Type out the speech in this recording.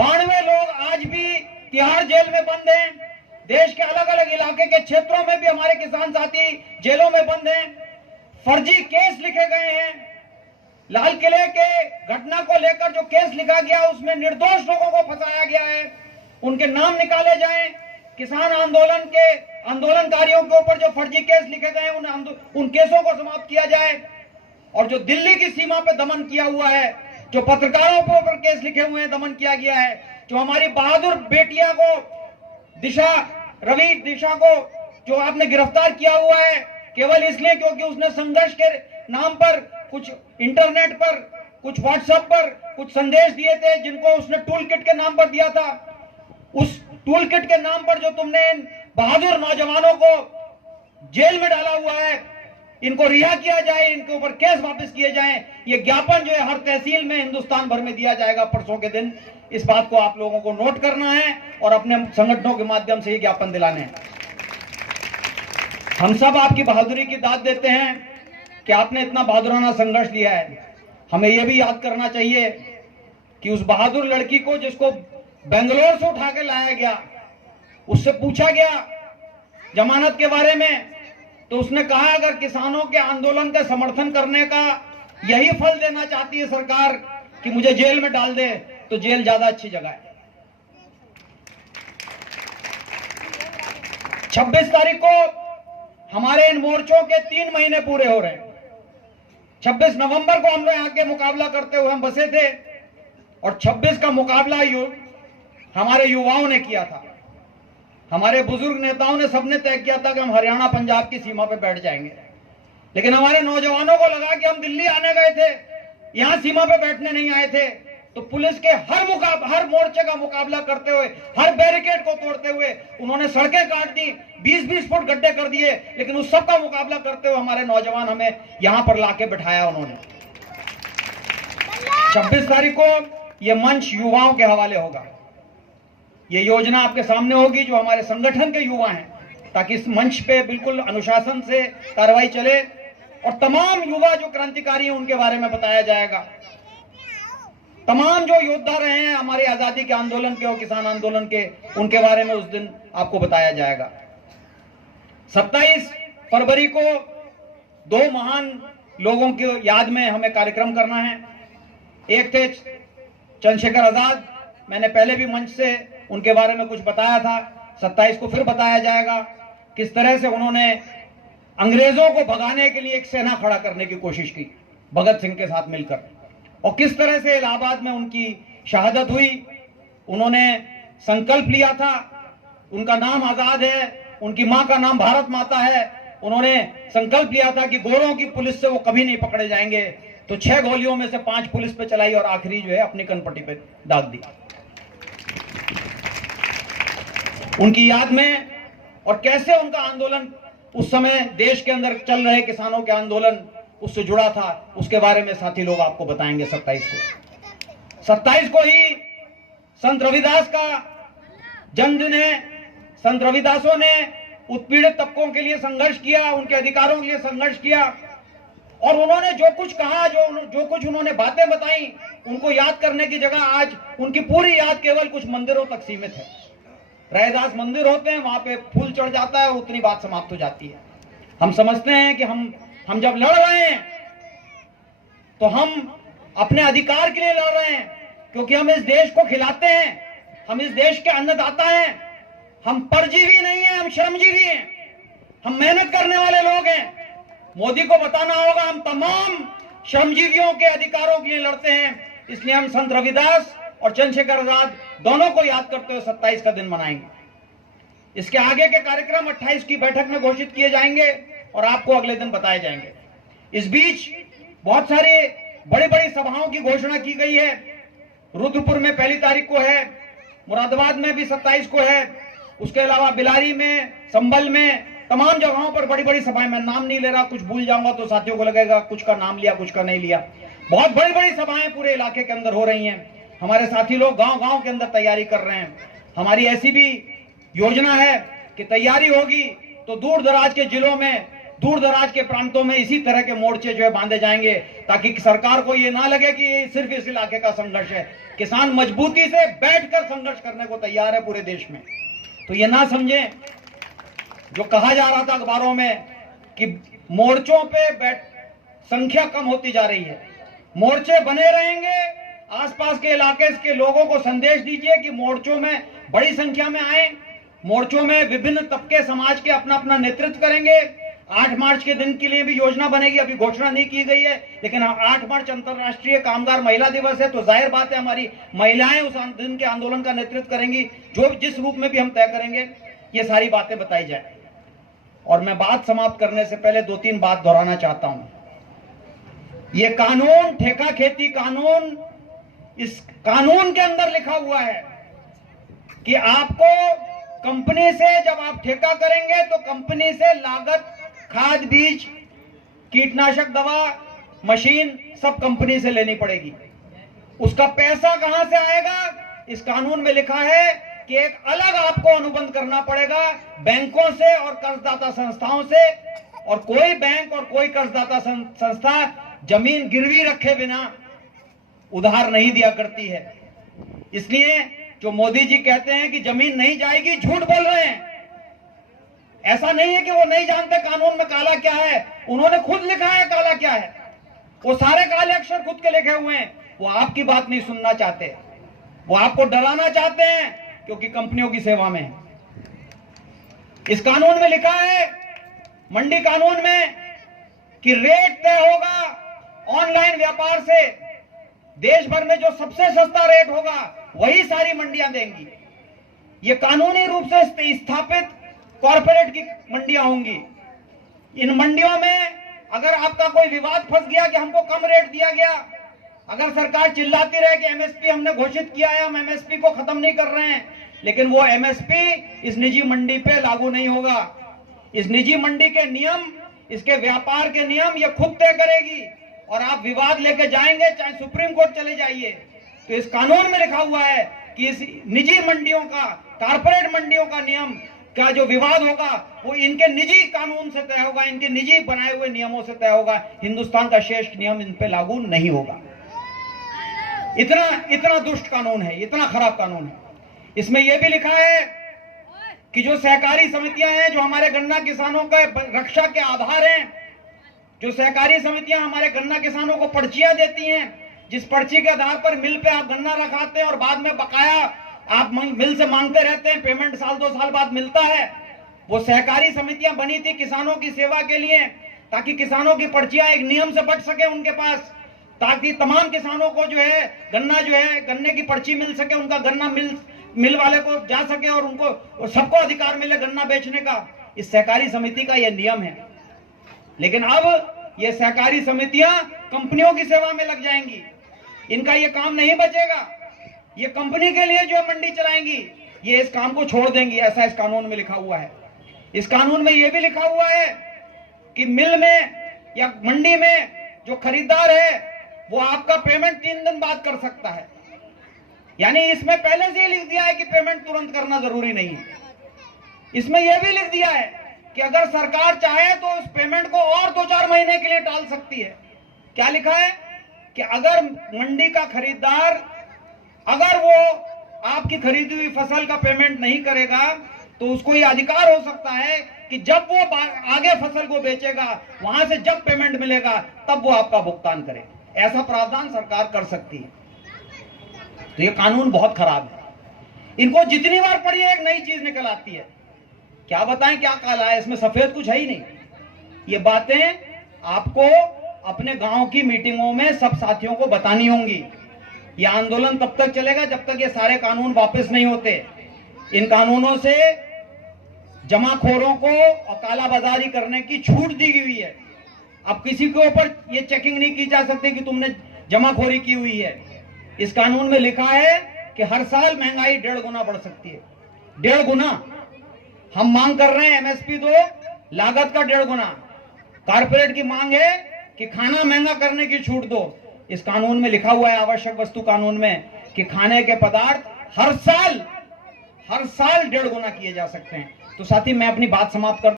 92 लोग आज भी तिहाड़ जेल में बंद हैं। देश के अलग अलग इलाके के क्षेत्रों में भी हमारे किसान साथी जेलों में बंद हैं। फर्जी केस लिखे गए हैं। लाल किले के घटना को लेकर जो केस लिखा गया उसमें निर्दोष लोगों को फंसाया गया है। उनके नाम निकाले जाएं। किसान आंदोलन के आंदोलनकारियों के ऊपर जो फर्जी केस लिखे गए उन केसों को समाप्त किया जाए। और जो दिल्ली की सीमा पे दमन किया हुआ है, जो पत्रकारों के ऊपर केस लिखे हुए हैं, दमन किया गया है, जो हमारी बहादुर बेटिया को दिशा को जो आपने गिरफ्तार किया हुआ है केवल इसलिए क्योंकि उसने संघर्ष के नाम पर कुछ इंटरनेट पर, कुछ व्हाट्सएप पर कुछ संदेश दिए थे जिनको उसने टूल किट के नाम पर दिया था। उस टूल किट के नाम पर जो तुमने इन बहादुर नौजवानों को जेल में डाला हुआ है, इनको रिहा किया जाए, इनके ऊपर केस वापस किए जाएं। ये ज्ञापन जो है हर तहसील में हिंदुस्तान भर में दिया जाएगा परसों के दिन। इस बात को आप लोगों को नोट करना है और अपने संगठनों के माध्यम से ये ज्ञापन दिलाने हैं। हम सब आपकी बहादुरी की दाद देते हैं कि आपने इतना बहादुराना संघर्ष लिया है। हमें यह भी याद करना चाहिए कि उस बहादुर लड़की को जिसको बेंगलोर से उठा के लाया गया, उससे पूछा गया जमानत के बारे में, तो उसने कहा अगर किसानों के आंदोलन का समर्थन करने का यही फल देना चाहती है सरकार कि मुझे जेल में डाल दे, तो जेल ज्यादा अच्छी जगह है। 26 तारीख को हमारे इन मोर्चों के 3 महीने पूरे हो रहे हैं। 26 नवंबर को हम लोग यहाँ के मुकाबला करते हुए हम बसे थे और 26 का मुकाबला हमारे युवाओं ने किया था। हमारे बुजुर्ग नेताओं ने सबने तय किया था कि हम हरियाणा पंजाब की सीमा पे बैठ जाएंगे, लेकिन हमारे नौजवानों को लगा कि हम दिल्ली आने गए थे, यहां सीमा पे बैठने नहीं आए थे। तो पुलिस के हर मोर्चे का मुकाबला करते हुए, हर बैरिकेड को तोड़ते हुए उन्होंने सड़कें काट दी, 20-20 फुट गड्ढे कर दिए, लेकिन उस सब का मुकाबला करते हुए हमारे नौजवान हमें यहां पर लाके बिठाया उन्होंने। 26 तारीख को यह मंच युवाओं के हवाले होगा। ये योजना आपके सामने होगी जो हमारे संगठन के युवा हैं, ताकि इस मंच पे बिल्कुल अनुशासन से कार्रवाई चले और तमाम युवा जो क्रांतिकारी हैं उनके बारे में बताया जाएगा। तमाम जो योद्धा रहे हैं हमारी आजादी के आंदोलन के और किसान आंदोलन के, उनके बारे में उस दिन आपको बताया जाएगा। 27 फरवरी को 2 महान लोगों की याद में हमें कार्यक्रम करना है। एक थे चंद्रशेखर आजाद, मैंने पहले भी मंच से उनके बारे में कुछ बताया था, 27 को फिर बताया जाएगा किस तरह से उन्होंने अंग्रेजों को भगाने के लिए एक सेना खड़ा करने की कोशिश की भगत सिंह के साथ मिलकर, और किस तरह से इलाहाबाद में उनकी शहादत हुई। उन्होंने संकल्प लिया था, उनका नाम आजाद है, उनकी मां का नाम भारत माता है। उन्होंने संकल्प लिया था कि गोरों की पुलिस से वो कभी नहीं पकड़े जाएंगे। तो 6 गोलियों में से 5 पुलिस पे चलाई और आखिरी जो है अपनी कनपट्टी पे दाग दी उनकी याद में। और कैसे उनका आंदोलन उस समय देश के अंदर चल रहे किसानों के आंदोलन उससे जुड़ा था, उसके बारे में साथी लोग आपको बताएंगे। 27 को ही संत रविदास का जन्मदिन है। संत रविदासों ने उत्पीड़ित तबकों के लिए संघर्ष किया, उनके अधिकारों के लिए संघर्ष किया, और उन्होंने जो कुछ कहा, जो कुछ उन्होंने बातें बताई, उनको याद करने की जगह आज उनकी पूरी याद केवल कुछ मंदिरों तक सीमित है। रैदास मंदिर होते हैं, वहां पे फूल चढ़ जाता है, उतनी बात समाप्त हो जाती है। हम समझते हैं कि हम जब लड़ रहे हैं तो हम अपने अधिकार के लिए लड़ रहे हैं, क्योंकि हम इस देश को खिलाते हैं, हम इस देश के अन्नदाता हैं। हम परजीवी नहीं हैं, हम श्रमजीवी हैं, हम मेहनत करने वाले लोग हैं। मोदी को बताना होगा हम तमाम श्रमजीवियों के अधिकारों के लिए लड़ते हैं। इसलिए हम संत रविदास और चंद्रशेखर आजाद दोनों को याद करते हुए 27 का दिन मनाएंगे। इसके आगे के कार्यक्रम 28 की बैठक में घोषित किए जाएंगे और आपको अगले दिन बताए जाएंगे। इस बीच बहुत सारी बड़ी बड़ी सभाओं की घोषणा की गई है। रुद्रपुर में 1 तारीख को है, मुरादाबाद में भी 27 को है, उसके अलावा बिलारी में, संभल में, तमाम जगहों पर बड़ी बड़ी सभाएं। मैं नाम नहीं ले रहा, कुछ भूल जाऊंगा तो साथियों को लगेगा कुछ का नाम लिया कुछ का नहीं लिया। बहुत बड़ी बड़ी सभाएं पूरे इलाके के अंदर हो रही हैं। हमारे साथी लोग गांव गांव के अंदर तैयारी कर रहे हैं। हमारी ऐसी भी योजना है कि तैयारी होगी तो दूर दराज के जिलों में दूर दराज के प्रांतों में इसी तरह के मोर्चे जो है बांधे जाएंगे, ताकि सरकार को ये ना लगे कि ये सिर्फ इस इलाके का संघर्ष है। किसान मजबूती से बैठकर संघर्ष करने को तैयार है पूरे देश में। तो ये ना समझें जो कहा जा रहा था अखबारों में कि मोर्चों पे संख्या कम होती जा रही है। मोर्चे बने रहेंगे। आसपास के इलाके के लोगों को संदेश दीजिए कि मोर्चों में बड़ी संख्या में आए। मोर्चों में विभिन्न तबके समाज के अपना अपना नेतृत्व करेंगे। 8 मार्च के दिन के लिए भी योजना बनेगी, अभी घोषणा नहीं की गई है, लेकिन 8 मार्च अंतर्राष्ट्रीय कामगार महिला दिवस है, तो जाहिर बात है हमारी महिलाएं उस दिन के आंदोलन का नेतृत्व करेंगी। जो जिस रूप में भी हम तय करेंगे, ये सारी बातें बताई जाए। और मैं बात समाप्त करने से पहले 2-3 बात दोहराना चाहता हूं। ये कानून, ठेका खेती कानून, इस कानून के अंदर लिखा हुआ है कि आपको कंपनी से, जब आप ठेका करेंगे तो कंपनी से लागत, खाद, बीज, कीटनाशक दवा, मशीन सब कंपनी से लेनी पड़ेगी। उसका पैसा कहां से आएगा? इस कानून में लिखा है कि एक अलग आपको अनुबंध करना पड़ेगा बैंकों से और कर्जदाता संस्थाओं से। और कोई बैंक और कोई कर्जदाता संस्था जमीन गिरवी रखे बिना उधार नहीं दिया करती है। इसलिए जो मोदी जी कहते हैं कि जमीन नहीं जाएगी, झूठ बोल रहे हैं। ऐसा नहीं है कि वो नहीं जानते कानून में काला क्या है, उन्होंने खुद लिखा है काला क्या है। वो सारे काले अक्षर खुद के लिखे हुए हैं। वो आपकी बात नहीं सुनना चाहते, वो आपको डराना चाहते हैं, क्योंकि कंपनियों की सेवा में है। इस कानून में लिखा है, मंडी कानून में, कि रेट तय होगा ऑनलाइन व्यापार से। देश भर में जो सबसे सस्ता रेट होगा वही सारी मंडियां देंगी। ये कानूनी रूप से स्थापित कॉर्पोरेट की मंडियां होंगी। इन मंडियों में अगर आपका कोई विवाद फंस गया कि हमको कम रेट दिया गया, अगर सरकार चिल्लाती रहे कि एमएसपी हमने घोषित किया है, हम एमएसपी को खत्म नहीं कर रहे हैं, लेकिन वो एमएसपी इस निजी मंडी पे लागू नहीं होगा। इस निजी मंडी के नियम, इसके व्यापार के नियम ये खुद तय करेगी। और आप विवाद लेके जाएंगे, चाहे सुप्रीम कोर्ट चले जाइए, तो इस कानून में लिखा हुआ है कि इस निजी मंडियों का, कारपोरेट मंडियों का नियम का जो विवाद होगा वो इनके निजी कानून से तय होगा, इनके निजी बनाए हुए नियमों से तय होगा। हिंदुस्तान का शेष नियम इन पे लागू नहीं होगा। इतना दुष्ट कानून है, इतना खराब कानून है। इसमें यह भी लिखा है कि जो सहकारी समितियां हैं, जो हमारे गन्ना किसानों का रक्षा के आधार हैं, जो सहकारी समितियां हमारे गन्ना किसानों को पर्चियां देती हैं, जिस पर्ची के आधार पर मिल पे आप गन्ना रखाते हैं और बाद में बकाया आप मिल से मांगते रहते हैं, पेमेंट 1-2 साल बाद मिलता है, वो सहकारी समितियां बनी थी किसानों की सेवा के लिए, ताकि किसानों की पर्चियां एक नियम से बच सके उनके पास, ताकि तमाम किसानों को जो है गन्ना, जो है गन्ने की पर्ची मिल सके, उनका गन्ना मिल वाले को जा सके और उनको सबको अधिकार मिले गन्ना बेचने का। इस सहकारी समिति का यह नियम है। लेकिन अब ये सहकारी समितियां कंपनियों की सेवा में लग जाएंगी, इनका ये काम नहीं बचेगा। ये कंपनी के लिए जो मंडी चलाएंगी, ये इस काम को छोड़ देंगी, ऐसा इस कानून में लिखा हुआ है। इस कानून में यह भी लिखा हुआ है कि मिल में या मंडी में जो खरीदार है वो आपका पेमेंट 3 दिन बाद कर सकता है। यानी इसमें पहले से ही लिख दिया है कि पेमेंट तुरंत करना जरूरी नहीं है। इसमें यह भी लिख दिया है कि अगर सरकार चाहे तो उस पेमेंट को और 2-4 महीने के लिए टाल सकती है। क्या लिखा है कि अगर मंडी का खरीदार, अगर वो आपकी खरीदी हुई फसल का पेमेंट नहीं करेगा, तो उसको ये अधिकार हो सकता है कि जब वो आगे फसल को बेचेगा, वहां से जब पेमेंट मिलेगा तब वो आपका भुगतान करे। ऐसा प्रावधान सरकार कर सकती है। तो ये कानून बहुत खराब है। इनको जितनी बार पढ़िए एक नई चीज निकल आती है। क्या बताएं क्या काला है, इसमें सफेद कुछ है ही नहीं। ये बातें आपको अपने गांव की मीटिंगों में सब साथियों को बतानी होंगी। ये आंदोलन तब तक चलेगा जब तक ये सारे कानून वापस नहीं होते। इन कानूनों से जमाखोरों को और कालाबाजारी करने की छूट दी हुई है। अब किसी के ऊपर ये चेकिंग नहीं की जा सकती कि तुमने जमाखोरी की हुई है। इस कानून में लिखा है कि हर साल महंगाई 1.5 गुना बढ़ सकती है। 1.5 गुना हम मांग कर रहे हैं, एमएसपी दो, लागत का 1.5 गुना। कारपोरेट की मांग है कि खाना महंगा करने की छूट दो। इस कानून में लिखा हुआ है, आवश्यक वस्तु कानून में, कि खाने के पदार्थ हर साल 1.5 गुना किए जा सकते हैं। तो साथी, मैं अपनी बात समाप्त कर